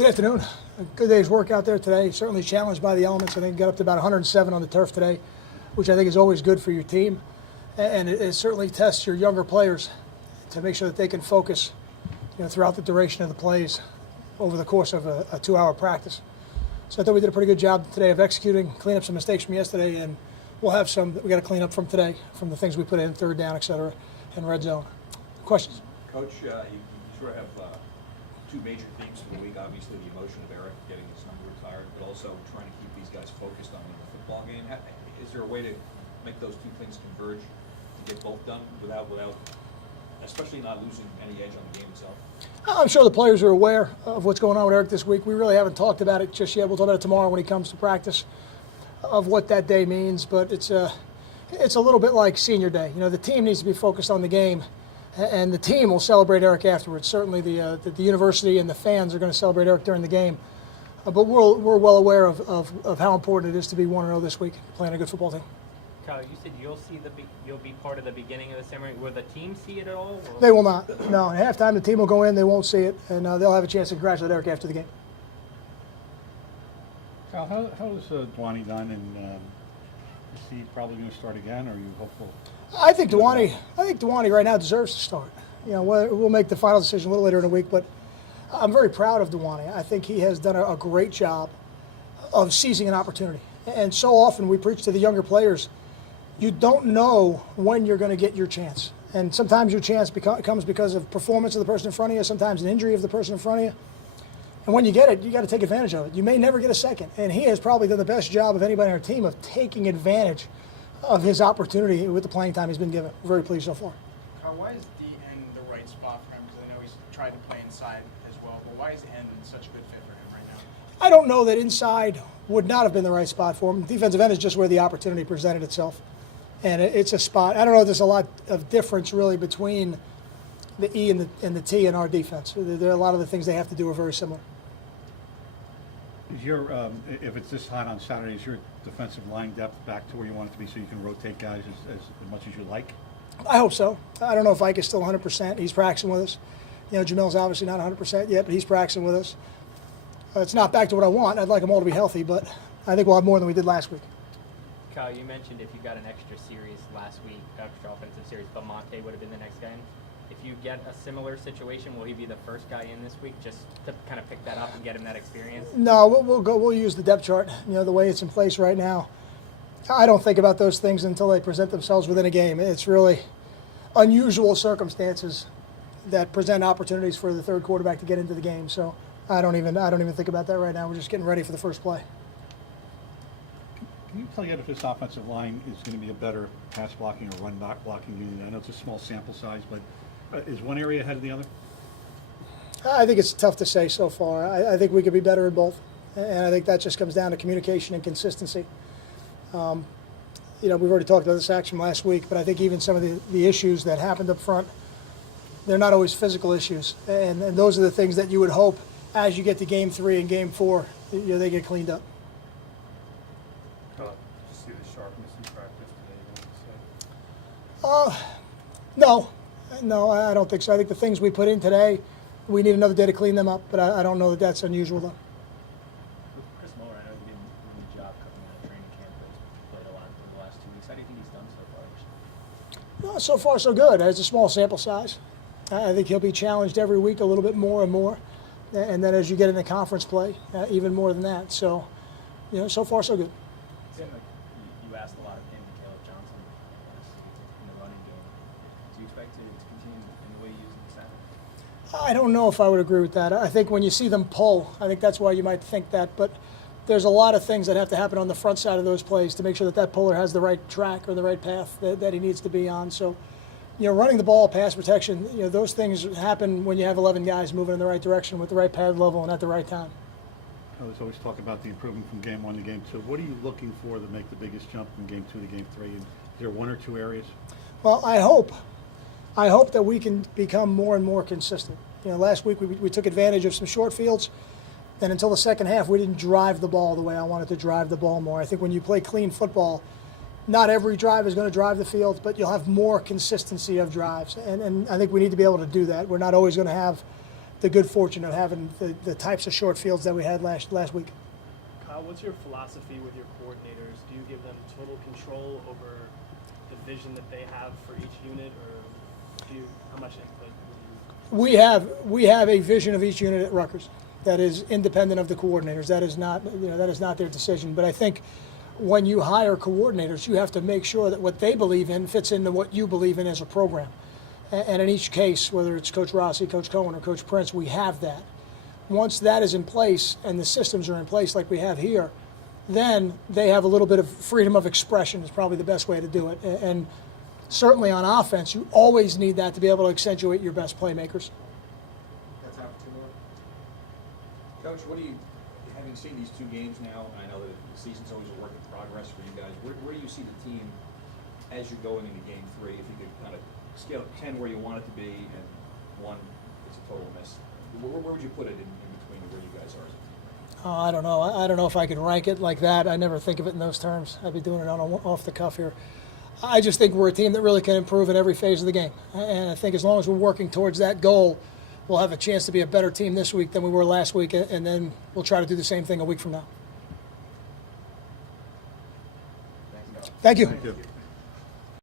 Good afternoon. A good day's work out there today. Certainly challenged by the elements. I think got up to about 107 on the turf today, which I think is always good for your team. And it certainly tests your younger players to make sure that they can focus throughout the duration of the plays over the course of a 2-hour practice. So I thought we did a pretty good job today of executing, clean up some mistakes from yesterday, and we'll have some that we got to clean up from today, from the things we put in, third down, et cetera, and red zone. Questions? Coach, you sort of have two major themes for the week. Obviously, the emotion of Eric getting his number retired, but also trying to keep these guys focused on winning the football game. Is there a way to make those two things converge to get both done without especially not losing any edge on the game itself? I'm sure the players are aware of what's going on with Eric this week. We really haven't talked about it just yet. We'll talk about it tomorrow when he comes to practice, of what that day means. But it's a little bit like senior day. The team needs to be focused on the game, and the team will celebrate Eric afterwards. Certainly the university and the fans are going to celebrate Eric during the game. But we're well aware of how important it is to be 1-0 this week, playing a good football team. Kyle, you said you'll be part of the beginning of the ceremony. Will the team see it at all? Or? They will not. No, at halftime the team will go in. They won't see it, and they'll have a chance to congratulate Eric after the game. Kyle, how is Dwani done, and is he probably going to start again, or are you hopeful? I think Dwani right now deserves to start. We'll make the final decision a little later in the week, but I'm very proud of Dwani. I think he has done a great job of seizing an opportunity. And so often we preach to the younger players, you don't know when you're going to get your chance. And sometimes your chance comes because of performance of the person in front of you, sometimes an injury of the person in front of you. And when you get it, you got to take advantage of it. You may never get a second. And he has probably done the best job of anybody on our team of taking advantage of his opportunity with the playing time he's been given. Very pleased so far. Kyle, why is the end the right spot for him? Because I know he's tried to play inside as well, but why is the end such a good fit for him right now? I don't know that inside would not have been the right spot for him. Defensive end is just where the opportunity presented itself. And it's a spot. I don't know if there's a lot of difference really between the E and the T in our defense. There are a lot of the things they have to do are very similar. Is if it's this hot on Saturday, is your defensive line depth back to where you want it to be so you can rotate guys as much as you like? I hope so. I don't know if Ike is still 100%. He's practicing with us. Jamel's obviously not 100% yet, but he's practicing with us. It's not back to what I want. I'd like them all to be healthy, but I think we'll have more than we did last week. Kyle, you mentioned if you got an extra series last week, extra offensive series, Belmonte would have been the next guy in. If you get a similar situation, will he be the first guy in this week, just to kind of pick that up and get him that experience? No, we'll use the depth chart, the way it's in place right now. I don't think about those things until they present themselves within a game. It's really unusual circumstances that present opportunities for the third quarterback to get into the game. So I don't even think about that right now. We're just getting ready for the first play. Can you tell yet if this offensive line is going to be a better pass blocking or run blocking unit? I know it's a small sample size, but is one area ahead of the other? I think it's tough to say so far. I think we could be better at both, and I think that just comes down to communication and consistency. We've already talked about this action last week, but I think even some of the issues that happened up front, they're not always physical issues, and those are the things that you would hope as you get to Game 3 and Game 4, they get cleaned up. Did you see the sharpness in practice today? No, I don't think so. I think the things we put in today, we need another day to clean them up, but I don't know that that's unusual, though. Chris Moore, I know he did a good job coming out of training camp, but he's played a lot in the last 2 weeks. How do you think he's done so far? No, so far so good. It's a small sample size. I think he'll be challenged every week a little bit more and more, and then as you get into conference play, even more than that. So, so far so good. It seemed like you asked a lot of him and Caleb Johnson in the running game. Do you expect to continue in the way you use it Saturday? I don't know if I would agree with that. I think when you see them pull, I think that's why you might think that. But there's a lot of things that have to happen on the front side of those plays to make sure that puller has the right track or the right path that he needs to be on. So, running the ball, pass protection, those things happen when you have 11 guys moving in the right direction with the right pad level and at the right time. There's always talk about the improvement from Game 1 to Game 2. What are you looking for to make the biggest jump from Game 2 to Game 3? And is there one or two areas? Well, I hope that we can become more and more consistent. Last week we took advantage of some short fields, and until the second half we didn't drive the ball the way I wanted to drive the ball more. I think when you play clean football, not every drive is going to drive the field, but you'll have more consistency of drives, and I think we need to be able to do that. We're not always going to have the good fortune of having the types of short fields that we had last week. Kyle, what's your philosophy with your coordinators? Do you give them total control over the vision that they have for each unit, or how much input do you? We have a vision of each unit at Rutgers that is independent of the coordinators. That is not their decision. But I think when you hire coordinators, you have to make sure that what they believe in fits into what you believe in as a program. And in each case, whether it's Coach Rossi, Coach Cohen, or Coach Prince, we have that. Once that is in place and the systems are in place like we have here, then they have a little bit of freedom of expression is probably the best way to do it. And certainly on offense, you always need that to be able to accentuate your best playmakers. Got time for two more? Coach, having seen these two games now, and I know that the season's always a work in progress for you guys, where do you see the team as you're going into game 3? If you could kind of scale it 10 where you want it to be and 1 it's a total miss, where would you put it in between where you guys are? I don't know. I don't know if I could rank it like that. I never think of it in those terms. I'd be doing it off the cuff here. I just think we're a team that really can improve in every phase of the game. And I think as long as we're working towards that goal, we'll have a chance to be a better team this week than we were last week, and then we'll try to do the same thing a week from now. Thanks, Kyle. Thank you. Thank you.